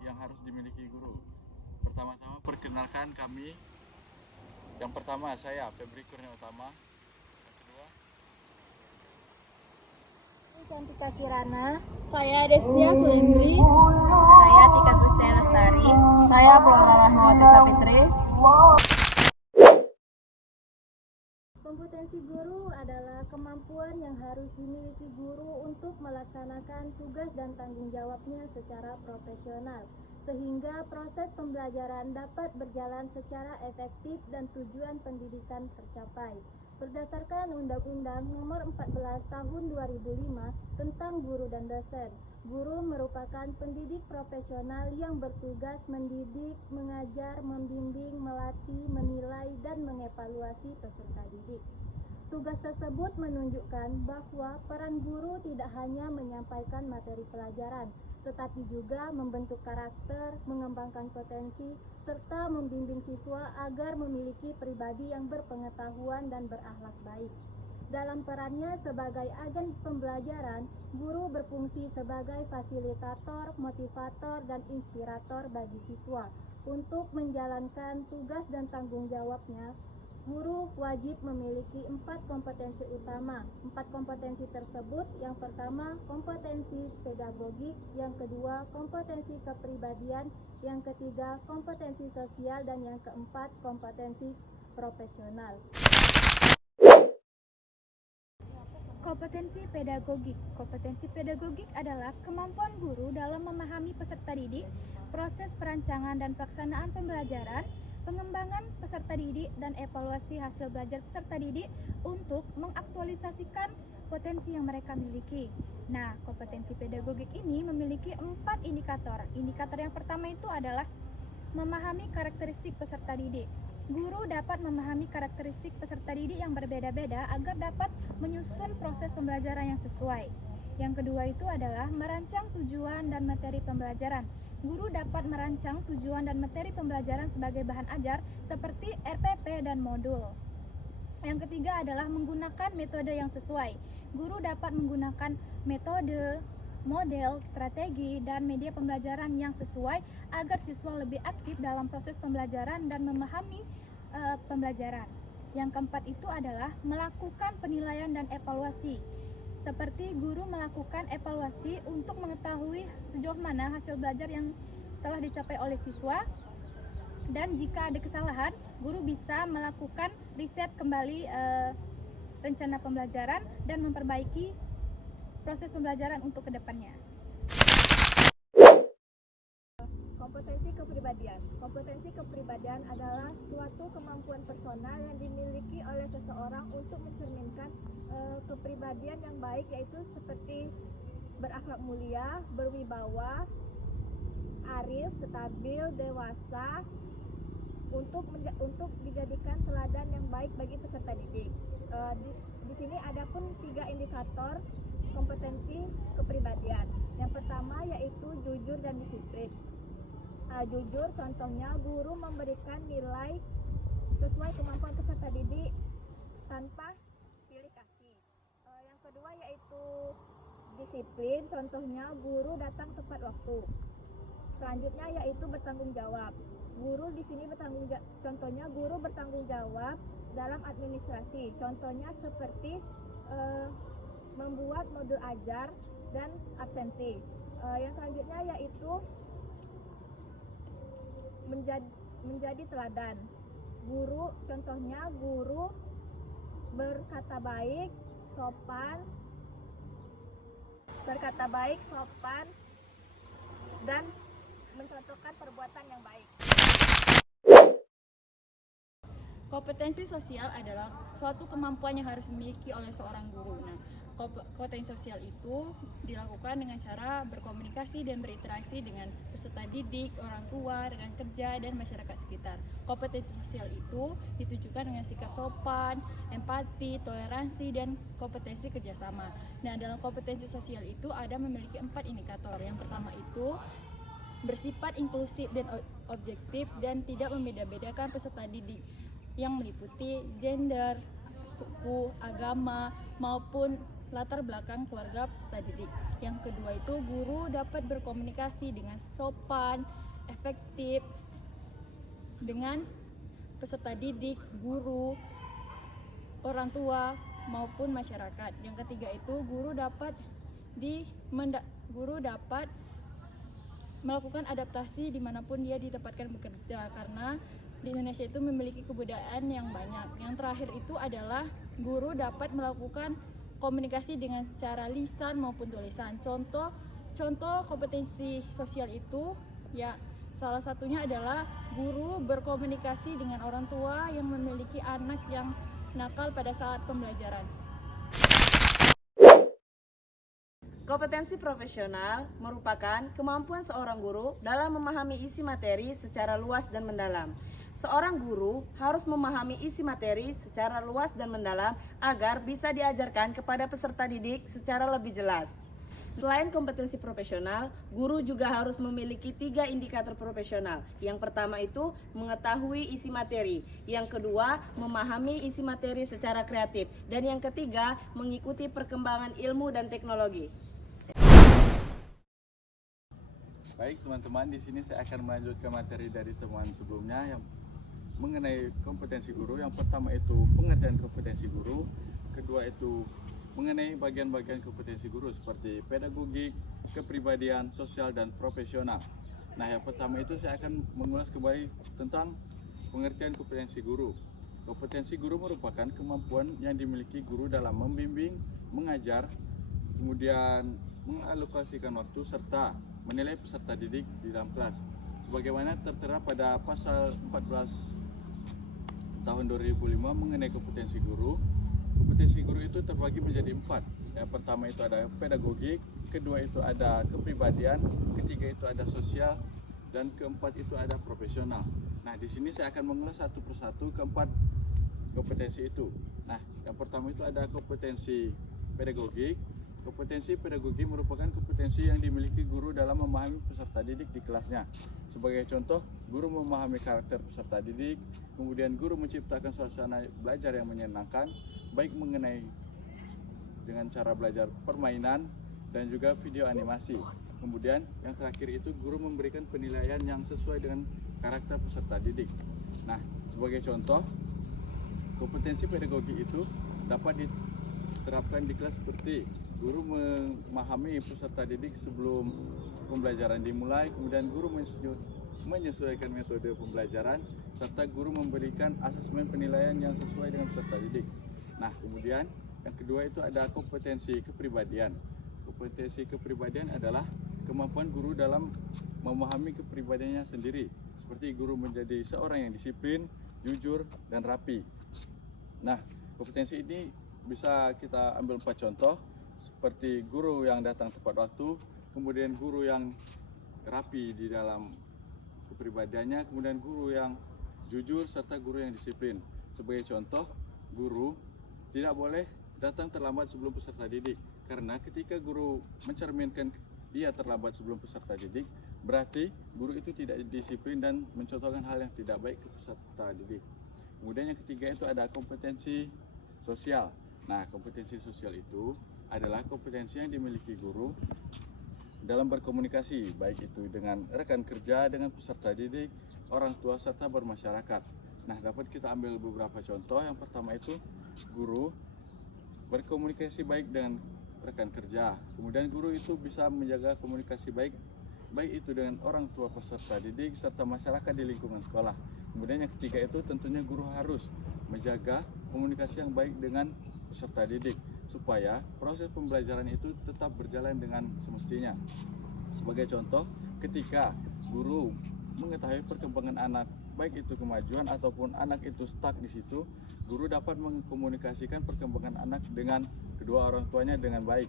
yang harus dimiliki guru. Pertama-tama perkenalkan kami. Yang pertama saya Febri Kurnia Utama. Yang kedua Cantika Kirana. Saya Destia Sulindri. Saya Tika Kristiana Lestari. Saya Flora Rahmawati Sapitri. Kompetensi guru adalah kemampuan yang harus dimiliki guru untuk melaksanakan tugas dan tanggung jawabnya secara profesional, sehingga proses pembelajaran dapat berjalan secara efektif dan tujuan pendidikan tercapai. Berdasarkan Undang-Undang Nomor 14 Tahun 2005 tentang Guru dan Dosen, guru merupakan pendidik profesional yang bertugas mendidik, mengajar, membimbing, melatih, menilai, dan mengevaluasi peserta didik. Tugas tersebut menunjukkan bahwa peran guru tidak hanya menyampaikan materi pelajaran, tetapi juga membentuk karakter, mengembangkan potensi, serta membimbing siswa agar memiliki pribadi yang berpengetahuan dan berakhlak baik. Dalam perannya sebagai agen pembelajaran, guru berfungsi sebagai fasilitator, motivator, dan inspirator bagi siswa. Untuk menjalankan tugas dan tanggung jawabnya, guru wajib memiliki 4 kompetensi utama. 4 kompetensi tersebut, yang pertama kompetensi pedagogik, yang kedua kompetensi kepribadian, yang ketiga kompetensi sosial, dan yang keempat kompetensi profesional. Kompetensi pedagogik. Kompetensi pedagogik adalah kemampuan guru dalam memahami peserta didik, proses perancangan dan pelaksanaan pembelajaran, pengembangan peserta didik, dan evaluasi hasil belajar peserta didik untuk mengaktualisasikan potensi yang mereka miliki. Nah, kompetensi pedagogik ini memiliki 4 indikator. Indikator yang pertama itu adalah memahami karakteristik peserta didik. Guru dapat memahami karakteristik peserta didik yang berbeda-beda agar dapat menyusun proses pembelajaran yang sesuai. Yang kedua itu adalah merancang tujuan dan materi pembelajaran. Guru dapat merancang tujuan dan materi pembelajaran sebagai bahan ajar seperti RPP dan modul. Yang ketiga adalah menggunakan metode yang sesuai. Guru dapat menggunakan metode, model, strategi, dan media pembelajaran yang sesuai agar siswa lebih aktif dalam proses pembelajaran dan memahami pembelajaran. Yang keempat itu adalah melakukan penilaian dan evaluasi. Seperti guru melakukan evaluasi untuk mengetahui sejauh mana hasil belajar yang telah dicapai oleh siswa, dan jika ada kesalahan, guru bisa melakukan riset kembali rencana pembelajaran dan memperbaiki proses pembelajaran untuk kedepannya. Kompetensi kepribadian. Kompetensi kepribadian adalah suatu kemampuan personal yang dimiliki oleh seseorang untuk mencerminkan kepribadian yang baik, yaitu seperti berakhlak mulia, berwibawa, arif, stabil, dewasa, untuk dijadikan teladan yang baik bagi peserta didik. Di sini ada pun 3 indikator kompetensi kepribadian. Yang pertama yaitu jujur dan disiplin. Jujur, contohnya guru memberikan nilai sesuai kemampuan peserta didik tanpa pilih kasih. Yang kedua yaitu disiplin, contohnya guru datang tepat waktu. Selanjutnya yaitu bertanggung jawab. Guru di sini contohnya guru bertanggung jawab dalam administrasi. Contohnya seperti membuat modul ajar dan absensi. Yang selanjutnya yaitu menjadi teladan. Guru, contohnya guru berkata baik, sopan, dan mencontohkan perbuatan yang baik. Kompetensi sosial adalah suatu kemampuan yang harus dimiliki oleh seorang guru. Nah, kompetensi sosial itu dilakukan dengan cara berkomunikasi dan berinteraksi dengan peserta didik, orang tua, rekan kerja, dan masyarakat sekitar. Kompetensi sosial itu ditujukan dengan sikap sopan, empati, toleransi, dan kompetensi kerjasama. Nah, dalam kompetensi sosial itu ada memiliki 4 indikator. Yang pertama itu bersifat inklusif dan objektif dan tidak membeda-bedakan peserta didik, yang meliputi gender, suku, agama, maupun latar belakang keluarga peserta didik. Yang kedua itu guru dapat berkomunikasi dengan sopan, efektif dengan peserta didik, guru, orang tua maupun masyarakat. Yang ketiga itu guru dapat melakukan adaptasi dimanapun dia ditempatkan bekerja, karena di Indonesia itu memiliki kebudayaan yang banyak. Yang terakhir itu adalah guru dapat melakukan komunikasi dengan secara lisan maupun tulisan. Contoh kompetensi sosial itu ya salah satunya adalah guru berkomunikasi dengan orang tua yang memiliki anak yang nakal pada saat pembelajaran. Kompetensi profesional merupakan kemampuan seorang guru dalam memahami isi materi secara luas dan mendalam. Seorang guru harus memahami isi materi secara luas dan mendalam agar bisa diajarkan kepada peserta didik secara lebih jelas. Selain kompetensi profesional, guru juga harus memiliki 3 indikator profesional. Yang pertama itu mengetahui isi materi, yang kedua memahami isi materi secara kreatif, dan yang ketiga mengikuti perkembangan ilmu dan teknologi. Baik teman-teman, di sini saya akan melanjutkan materi dari temuan sebelumnya yang mengenai kompetensi guru. Yang pertama itu pengertian kompetensi guru, kedua itu mengenai bagian-bagian kompetensi guru seperti pedagogik, kepribadian, sosial, dan profesional. Nah, yang pertama itu saya akan mengulas kembali tentang pengertian kompetensi guru. Kompetensi guru merupakan kemampuan yang dimiliki guru dalam membimbing, mengajar, kemudian mengalokasikan waktu serta menilai peserta didik di dalam kelas. Sebagaimana tertera pada pasal 14 tahun 2005 mengenai kompetensi guru. Kompetensi guru itu terbagi menjadi 4. Yang pertama itu ada pedagogik, kedua itu ada kepribadian, ketiga itu ada sosial, dan keempat itu ada profesional. Nah, di sini saya akan mengulas satu persatu keempat kompetensi itu. Nah, yang pertama itu ada kompetensi pedagogik. Kompetensi pedagogik merupakan kompetensi yang dimiliki guru dalam memahami peserta didik di kelasnya. Sebagai contoh, guru memahami karakter peserta didik, kemudian guru menciptakan suasana belajar yang menyenangkan, baik mengenai dengan cara belajar permainan dan juga video animasi. Kemudian yang terakhir itu guru memberikan penilaian yang sesuai dengan karakter peserta didik. Nah, sebagai contoh, kompetensi pedagogik itu dapat diterapkan di kelas seperti guru memahami peserta didik sebelum pembelajaran dimulai, kemudian guru menyesuaikan metode pembelajaran, serta guru memberikan asesmen penilaian yang sesuai dengan peserta didik. Nah, kemudian yang kedua itu ada kompetensi kepribadian. Kompetensi kepribadian adalah kemampuan guru dalam memahami kepribadiannya sendiri, seperti guru menjadi seorang yang disiplin, jujur, dan rapi. Nah, kompetensi ini bisa kita ambil 4 contoh, seperti guru yang datang tepat waktu, kemudian guru yang rapi di dalam kepribadiannya, kemudian guru yang jujur, serta guru yang disiplin. Sebagai contoh, guru tidak boleh datang terlambat sebelum peserta didik, karena ketika guru mencerminkan dia terlambat sebelum peserta didik, berarti guru itu tidak disiplin dan mencontohkan hal yang tidak baik ke peserta didik. Kemudian yang ketiga itu ada kompetensi sosial. Nah, kompetensi sosial itu adalah kompetensi yang dimiliki guru dalam berkomunikasi, baik itu dengan rekan kerja, dengan peserta didik, orang tua, serta bermasyarakat. Nah, dapat kita ambil beberapa contoh. Yang pertama itu guru berkomunikasi baik dengan rekan kerja. Kemudian guru itu bisa menjaga komunikasi baik itu dengan orang tua peserta didik serta masyarakat di lingkungan sekolah. Kemudian yang ketiga itu tentunya guru harus menjaga komunikasi yang baik dengan peserta didik supaya proses pembelajaran itu tetap berjalan dengan semestinya. Sebagai contoh, ketika guru mengetahui perkembangan anak, baik itu kemajuan ataupun anak itu stuck di situ, guru dapat mengkomunikasikan perkembangan anak dengan kedua orang tuanya dengan baik.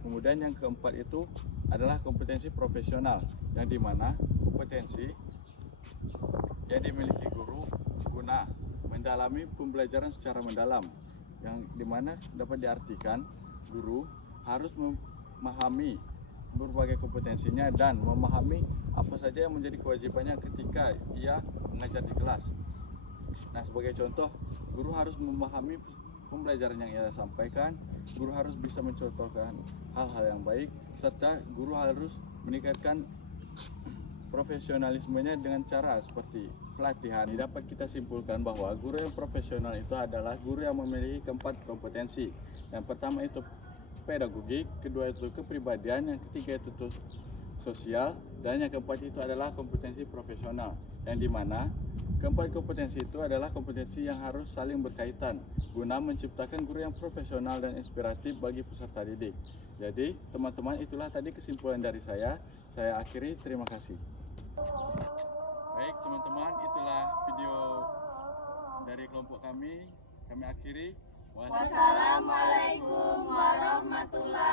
Kemudian yang keempat itu adalah kompetensi profesional, yang dimana kompetensi yang dimiliki guru guna mendalami pembelajaran secara mendalam, yang dimana dapat diartikan guru harus memahami berbagai kompetensinya dan memahami apa saja yang menjadi kewajibannya ketika ia mengajar di kelas. Nah, sebagai contoh, guru harus memahami pembelajaran yang ia sampaikan, guru harus bisa mencontohkan hal-hal yang baik, serta guru harus meningkatkan profesionalismenya dengan cara seperti pelatihan. Dapat kita simpulkan bahwa guru yang profesional itu adalah guru yang memiliki keempat kompetensi. Yang pertama itu pedagogik, kedua itu kepribadian, yang ketiga itu sosial, dan yang keempat itu adalah kompetensi profesional. Yang dimana keempat kompetensi itu adalah kompetensi yang harus saling berkaitan guna menciptakan guru yang profesional dan inspiratif bagi peserta didik. Jadi teman-teman, itulah tadi kesimpulan dari saya. Saya akhiri, terima kasih. Baik teman-teman, itulah video dari kelompok kami. Kami akhiri. Wassalamualaikum warahmatullahi